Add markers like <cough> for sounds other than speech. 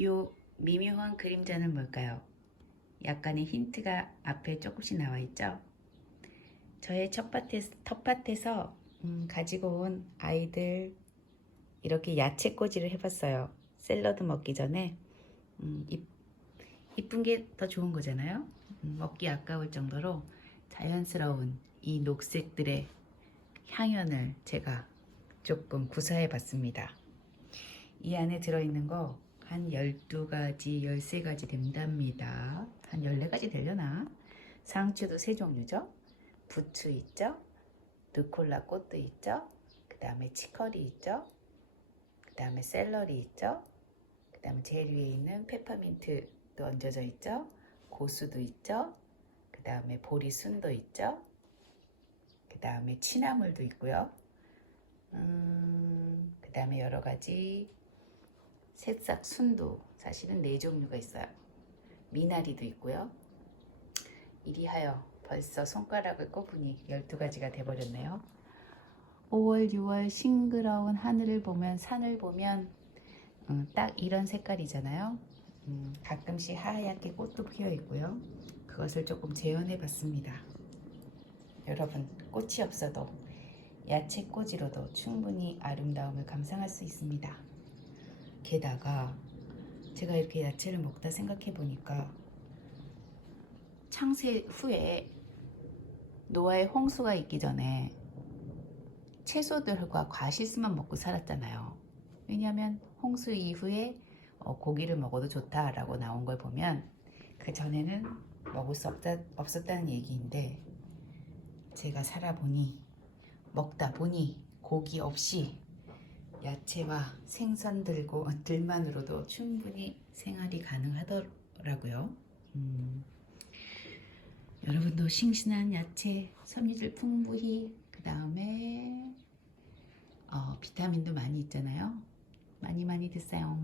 요 미묘한 그림자는 뭘까요? 약간의 힌트가 앞에 조금씩 나와 있죠? 저의 텃밭에, 텃밭에서 음, 가지고 온 아이들 이렇게 야채 꼬지를 해봤어요. 샐러드 먹기 전에 음, 이, 이쁜 게 더 좋은 거잖아요. 음, 먹기 아까울 정도로 자연스러운 이 녹색들의 향연을 제가 조금 구사해 봤습니다. 이 안에 들어있는 거 한 12가지, 13가지 된답니다. 한 14가지 되려나? 상추도 세 종류죠. 부추 있죠. 느콜라 꽃도 있죠. 그 다음에 치커리 있죠. 그 다음에 샐러리 있죠. 그 다음에 제일 위에 있는 페퍼민트도 얹어져 있죠. 고수도 있죠. 그 다음에 보리순도 있죠. 그 다음에 취나물도 있고요. 음, 그 다음에 여러 가지 새싹 순도 사실은 네 종류가 있어요. 미나리도 있고요. 이리하여 벌써 손가락을 꼽으니 12가지가 돼버렸네요. 5월, 6월 싱그러운 하늘을 보면 산을 보면 음, 딱 이런 색깔이잖아요. 음, 가끔씩 하얗게 꽃도 피어 있고요. 그것을 조금 재현해 봤습니다. 여러분 꽃이 없어도 야채 꼬지로도 충분히 아름다움을 감상할 수 있습니다. 게다가 제가 이렇게 야채를 먹다 생각해 보니까 창세 후에 노아의 홍수가 있기 전에 채소들과 과실수만 먹고 살았잖아요. 왜냐하면 홍수 이후에 어, 고기를 먹어도 좋다라고 나온 걸 보면 그 전에는 먹을 수 없다, 없었다는 얘기인데 제가 살아보니 먹다 보니 고기 없이 야채와 생선 들고 <laughs> 들만으로도 충분히 생활이 가능하더라고요. 음, 여러분도 싱싱한 야채, 섬유질 풍부히 그 다음에 어, 비타민도 많이 있잖아요. 많이 많이 드세요.